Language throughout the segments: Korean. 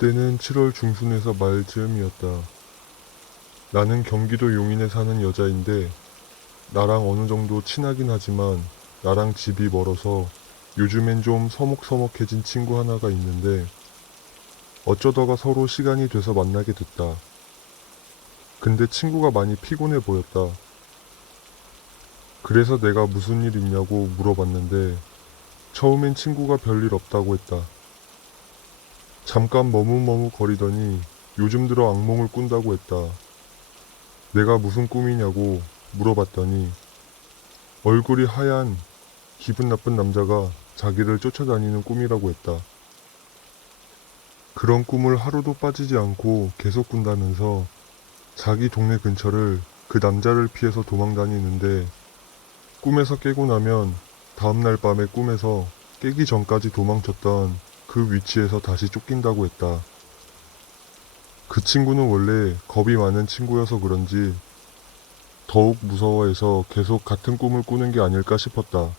그때는 7월 중순에서 말즈음이었다. 나는 경기도 용인에 사는 여자인데 나랑 어느 정도 친하긴 하지만 나랑 집이 멀어서 요즘엔 좀 서먹서먹해진 친구 하나가 있는데 어쩌다가 서로 시간이 돼서 만나게 됐다. 근데 친구가 많이 피곤해 보였다. 그래서 내가 무슨 일 있냐고 물어봤는데 처음엔 친구가 별일 없다고 했다. 잠깐 머뭇머뭇거리더니 요즘 들어 악몽을 꾼다고 했다. 내가 무슨 꿈이냐고 물어봤더니 얼굴이 하얀 기분 나쁜 남자가 자기를 쫓아다니는 꿈이라고 했다. 그런 꿈을 하루도 빠지지 않고 계속 꾼다면서 자기 동네 근처를 그 남자를 피해서 도망다니는데 꿈에서 깨고 나면 다음날 밤에 꿈에서 깨기 전까지 도망쳤던 그 위치에서 다시 쫓긴다고 했다. 그 친구는 원래 겁이 많은 친구여서 그런지 더욱 무서워해서 계속 같은 꿈을 꾸는 게 아닐까 싶었다.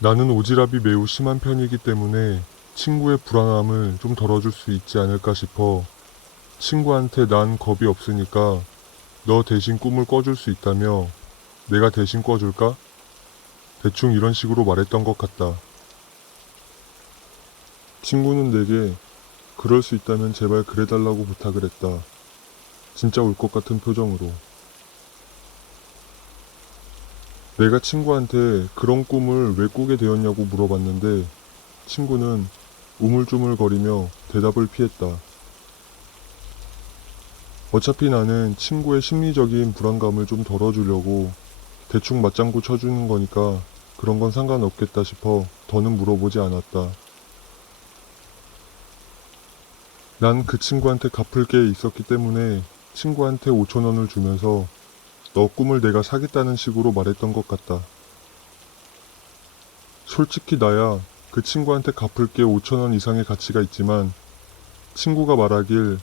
나는 오지랖이 매우 심한 편이기 때문에 친구의 불안함을 좀 덜어줄 수 있지 않을까 싶어 친구한테 난 겁이 없으니까 너 대신 꿈을 꿔줄 수 있다며 내가 대신 꿔줄까? 대충 이런 식으로 말했던 것 같다. 친구는 내게 그럴 수 있다면 제발 그래달라고 부탁을 했다. 진짜 울 것 같은 표정으로. 내가 친구한테 그런 꿈을 왜 꾸게 되었냐고 물어봤는데 친구는 우물쭈물거리며 대답을 피했다. 어차피 나는 친구의 심리적인 불안감을 좀 덜어주려고 대충 맞장구 쳐주는 거니까 그런 건 상관없겠다 싶어 더는 물어보지 않았다. 난 그 친구한테 갚을 게 있었기 때문에 친구한테 5천 원을 주면서 너 꿈을 내가 사겠다는 식으로 말했던 것 같다. 솔직히 나야 그 친구한테 갚을 게 5천 원 이상의 가치가 있지만 친구가 말하길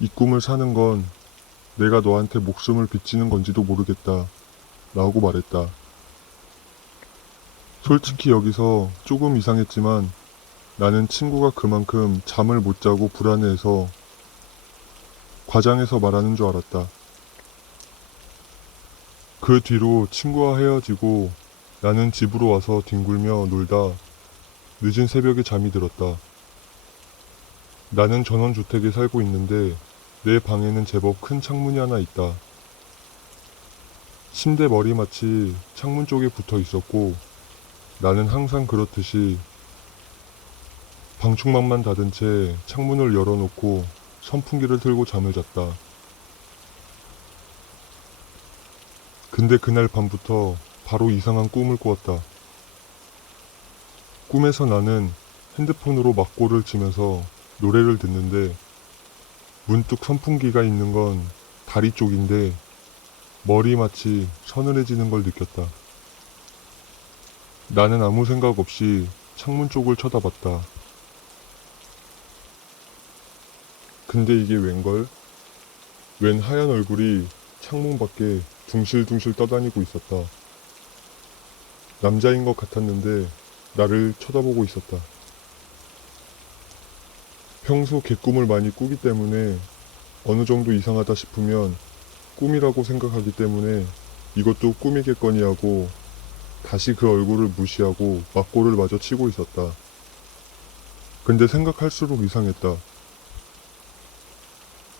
이 꿈을 사는 건 내가 너한테 목숨을 빚지는 건지도 모르겠다 라고 말했다. 솔직히 여기서 조금 이상했지만 나는 친구가 그만큼 잠을 못 자고 불안해해서 과장해서 말하는 줄 알았다. 그 뒤로 친구와 헤어지고 나는 집으로 와서 뒹굴며 놀다 늦은 새벽에 잠이 들었다. 나는 전원주택에 살고 있는데 내 방에는 제법 큰 창문이 하나 있다. 침대 머리맡이 창문 쪽에 붙어 있었고 나는 항상 그렇듯이 방충망만 닫은 채 창문을 열어놓고 선풍기를 틀고 잠을 잤다. 근데 그날 밤부터 바로 이상한 꿈을 꾸었다. 꿈에서 나는 핸드폰으로 막고를 치면서 노래를 듣는데 문득 선풍기가 있는 건 다리 쪽인데 머리맡이 서늘해지는 걸 느꼈다. 나는 아무 생각 없이 창문 쪽을 쳐다봤다. 근데 이게 웬걸? 웬 하얀 얼굴이 창문 밖에 둥실둥실 떠다니고 있었다. 남자인 것 같았는데 나를 쳐다보고 있었다. 평소 개꿈을 많이 꾸기 때문에 어느 정도 이상하다 싶으면 꿈이라고 생각하기 때문에 이것도 꿈이겠거니 하고 다시 그 얼굴을 무시하고 맞고를 마저 치고 있었다. 근데 생각할수록 이상했다.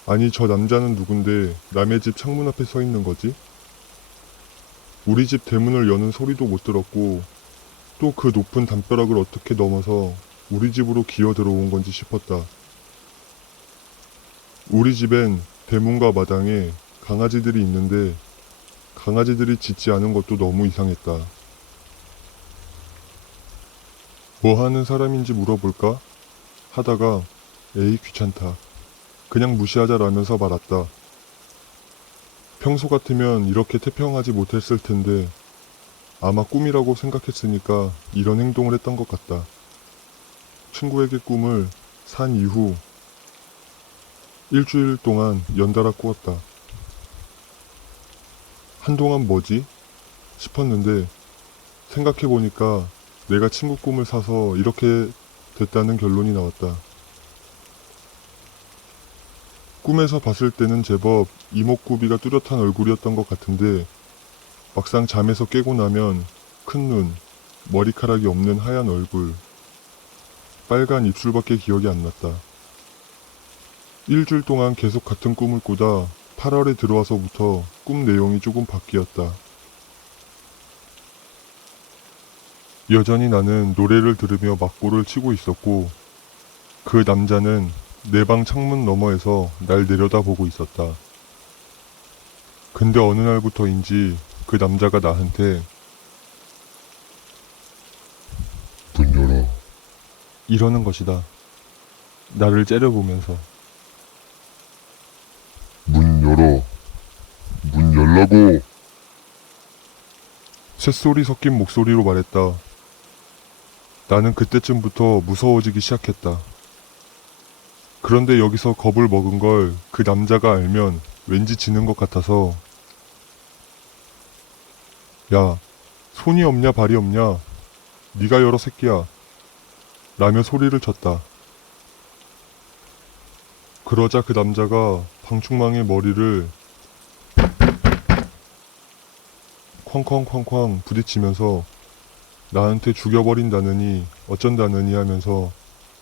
아니 저 남자는 누군데 남의 집 창문 앞에 서 있는 거지? 우리 집 대문을 여는 소리도 못 들었고 또 그 높은 담벼락을 어떻게 넘어서 우리 집으로 기어 들어온 건지 싶었다. 우리 집엔 대문과 마당에 강아지들이 있는데 강아지들이 짖지 않은 것도 너무 이상했다. 뭐 하는 사람인지 물어볼까? 하다가 에이 귀찮다. 그냥 무시하자라면서 말았다. 평소 같으면 이렇게 태평하지 못했을 텐데 아마 꿈이라고 생각했으니까 이런 행동을 했던 것 같다. 친구에게 꿈을 산 이후 일주일 동안 연달아 꾸었다. 한동안 뭐지? 싶었는데 생각해보니까 내가 친구 꿈을 사서 이렇게 됐다는 결론이 나왔다. 꿈에서 봤을 때는 제법 이목구비가 뚜렷한 얼굴이었던 것 같은데 막상 잠에서 깨고 나면 큰 눈, 머리카락이 없는 하얀 얼굴, 빨간 입술밖에 기억이 안 났다. 일주일 동안 계속 같은 꿈을 꾸다 8월에 들어와서부터 꿈 내용이 조금 바뀌었다. 여전히 나는 노래를 들으며 막고를 치고 있었고 그 남자는 내 방 창문 너머에서 날 내려다보고 있었다. 근데 어느 날부터인지 그 남자가 나한테 문 열어. 이러는 것이다. 나를 째려보면서. 문 열어. 문 열라고. 쇳소리 섞인 목소리로 말했다. 나는 그때쯤부터 무서워지기 시작했다. 그런데 여기서 겁을 먹은 걸 그 남자가 알면 왠지 지는 것 같아서 야, 손이 없냐 발이 없냐? 네가 열어 새끼야. 라며 소리를 쳤다. 그러자 그 남자가 방충망에 머리를 쾅쾅쾅쾅 부딪히면서 나한테 죽여버린다느니 어쩐다느니 하면서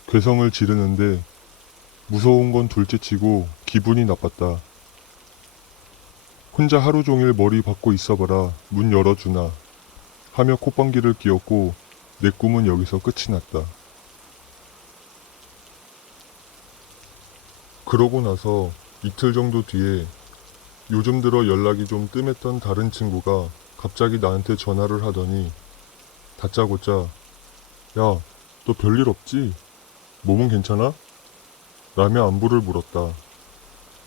괴성을 지르는데 무서운 건 둘째치고 기분이 나빴다. 혼자 하루 종일 머리 박고 있어봐라 문 열어주나 하며 콧방귀를 뀌었고 내 꿈은 여기서 끝이 났다. 그러고 나서 이틀 정도 뒤에 요즘 들어 연락이 좀 뜸했던 다른 친구가 갑자기 나한테 전화를 하더니 다짜고짜 야, 너 별일 없지? 몸은 괜찮아? 라며 안부를 물었다.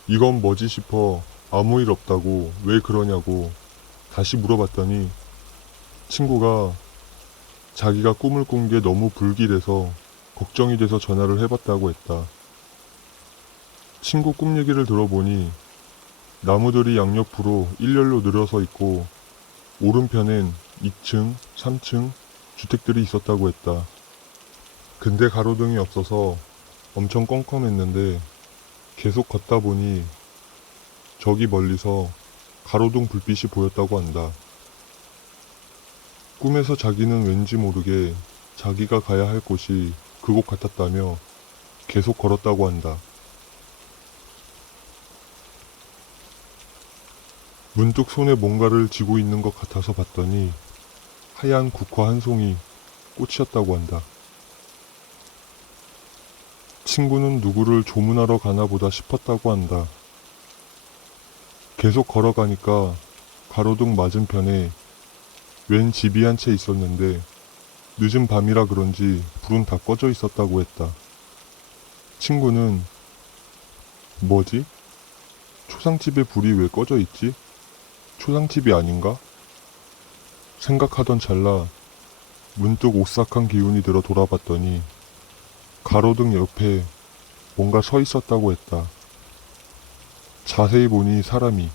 이건 뭐지 싶어 아무 일 없다고 왜 그러냐고 다시 물어봤더니 친구가 자기가 꿈을 꾼 게 너무 불길해서 걱정이 돼서 전화를 해봤다고 했다. 친구 꿈 얘기를 들어보니 나무들이 양옆으로 일렬로 늘어서 있고 오른편엔 2층, 3층 주택들이 있었다고 했다. 근데 가로등이 없어서 엄청 껌껌했는데 계속 걷다 보니 저기 멀리서 가로등 불빛이 보였다고 한다. 꿈에서 자기는 왠지 모르게 자기가 가야 할 곳이 그곳 같았다며 계속 걸었다고 한다. 문득 손에 뭔가를 쥐고 있는 것 같아서 봤더니 하얀 국화 한 송이 꽃이었다고 한다. 친구는 누구를 조문하러 가나 보다 싶었다고 한다. 계속 걸어가니까 가로등 맞은편에 웬 집이 한 채 있었는데 늦은 밤이라 그런지 불은 다 꺼져 있었다고 했다. 친구는 뭐지? 초상집에 불이 왜 꺼져 있지? 초상집이 아닌가? 생각하던 찰나 문득 오싹한 기운이 들어 돌아봤더니 가로등 옆에 뭔가 서 있었다고 했다. 자세히 보니 사람이.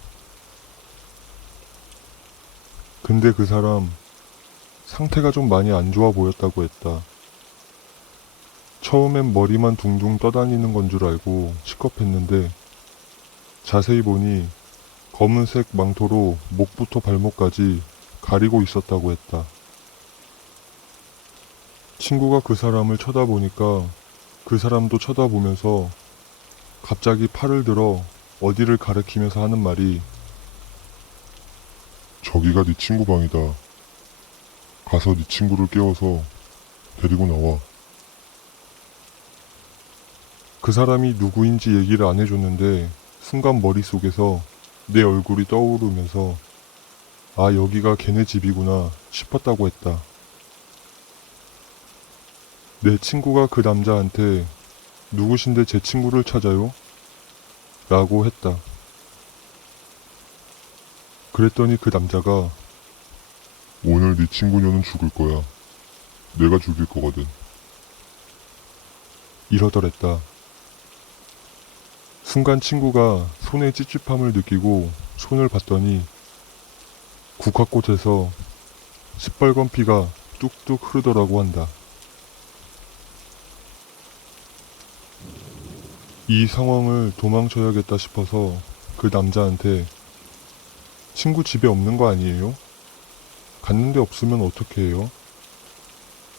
근데 그 사람 상태가 좀 많이 안 좋아 보였다고 했다. 처음엔 머리만 둥둥 떠다니는 건 줄 알고 시겁했는데 자세히 보니 검은색 망토로 목부터 발목까지 가리고 있었다고 했다. 친구가 그 사람을 쳐다보니까 그 사람도 쳐다보면서 갑자기 팔을 들어 어디를 가리키면서 하는 말이 저기가 네 친구 방이다. 가서 네 친구를 깨워서 데리고 나와. 그 사람이 누구인지 얘기를 안 해줬는데 순간 머릿속에서 내 얼굴이 떠오르면서 아 여기가 걔네 집이구나 싶었다고 했다. 내 친구가 그 남자한테 누구신데 제 친구를 찾아요? 라고 했다. 그랬더니 그 남자가 오늘 네 친구녀는 죽을 거야. 내가 죽일 거거든. 이러더랬다. 순간 친구가 손에 찝찝함을 느끼고 손을 봤더니 국화꽃에서 시뻘건 피가 뚝뚝 흐르더라고 한다. 이 상황을 도망쳐야겠다 싶어서 그 남자한테 친구 집에 없는 거 아니에요? 갔는데 없으면 어떻게 해요?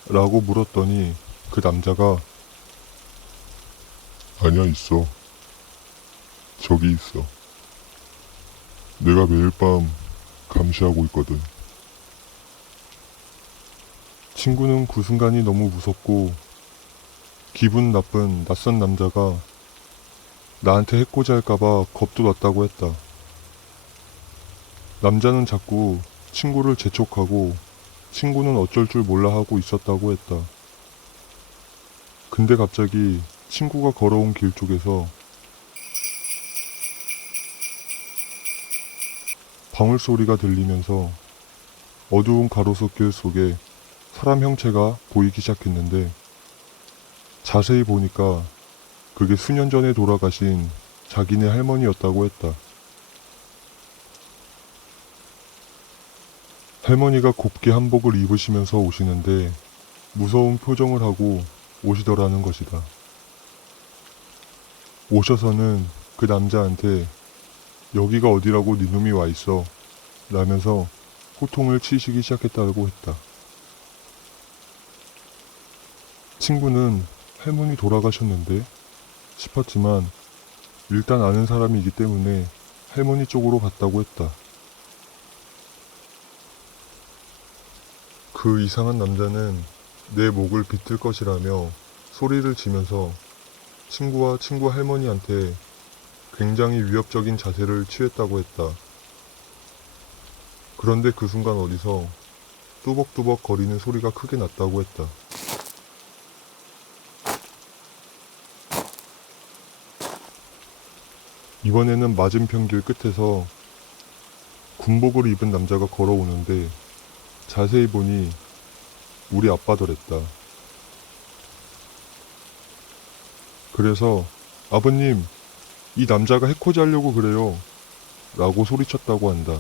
라고 물었더니 그 남자가 아니야, 있어. 저기 있어. 내가 매일 밤 감시하고 있거든. 친구는 그 순간이 너무 무섭고 기분 나쁜 낯선 남자가 나한테 해코지 할까봐 겁도 났다고 했다. 남자는 자꾸 친구를 재촉하고 친구는 어쩔 줄 몰라 하고 있었다고 했다. 근데 갑자기 친구가 걸어온 길 쪽에서 방울 소리가 들리면서 어두운 가로수길 속에 사람 형체가 보이기 시작했는데 자세히 보니까 그게 수년 전에 돌아가신 자기네 할머니였다고 했다. 할머니가 곱게 한복을 입으시면서 오시는데 무서운 표정을 하고 오시더라는 것이다. 오셔서는 그 남자한테 여기가 어디라고 네 놈이 와 있어 라면서 호통을 치시기 시작했다고 했다. 친구는 할머니 돌아가셨는데 싶었지만 일단 아는 사람이기 때문에 할머니 쪽으로 갔다고 했다. 그 이상한 남자는 내 목을 비틀 것이라며 소리를 지면서 친구와 친구 할머니한테 굉장히 위협적인 자세를 취했다고 했다. 그런데 그 순간 어디서 뚜벅뚜벅 거리는 소리가 크게 났다고 했다. 이번에는 맞은편 길 끝에서 군복을 입은 남자가 걸어오는데 자세히 보니 우리 아빠더랬다. 그래서 아버님, 이 남자가 해코지 하려고 그래요 라고 소리쳤다고 한다.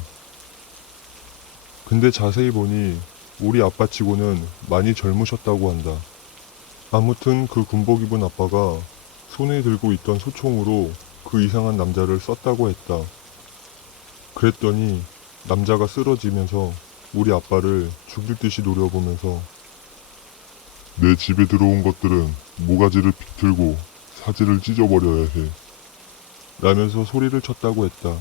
근데 자세히 보니 우리 아빠치고는 많이 젊으셨다고 한다. 아무튼 그 군복 입은 아빠가 손에 들고 있던 소총으로 그 이상한 남자를 쐈다고 했다. 그랬더니 남자가 쓰러지면서 우리 아빠를 죽일 듯이 노려보면서 내 집에 들어온 것들은 모가지를 비틀고 사지를 찢어버려야 해. 라면서 소리를 쳤다고 했다.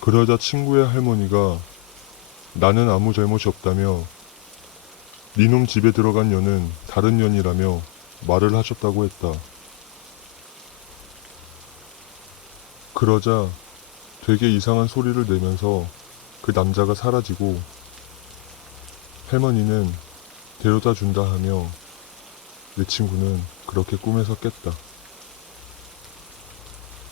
그러자 친구의 할머니가 나는 아무 잘못이 없다며 니놈 집에 들어간 년은 다른 년이라며 말을 하셨다고 했다. 그러자 되게 이상한 소리를 내면서 그 남자가 사라지고 할머니는 데려다 준다 하며 내 친구는 그렇게 꿈에서 깼다.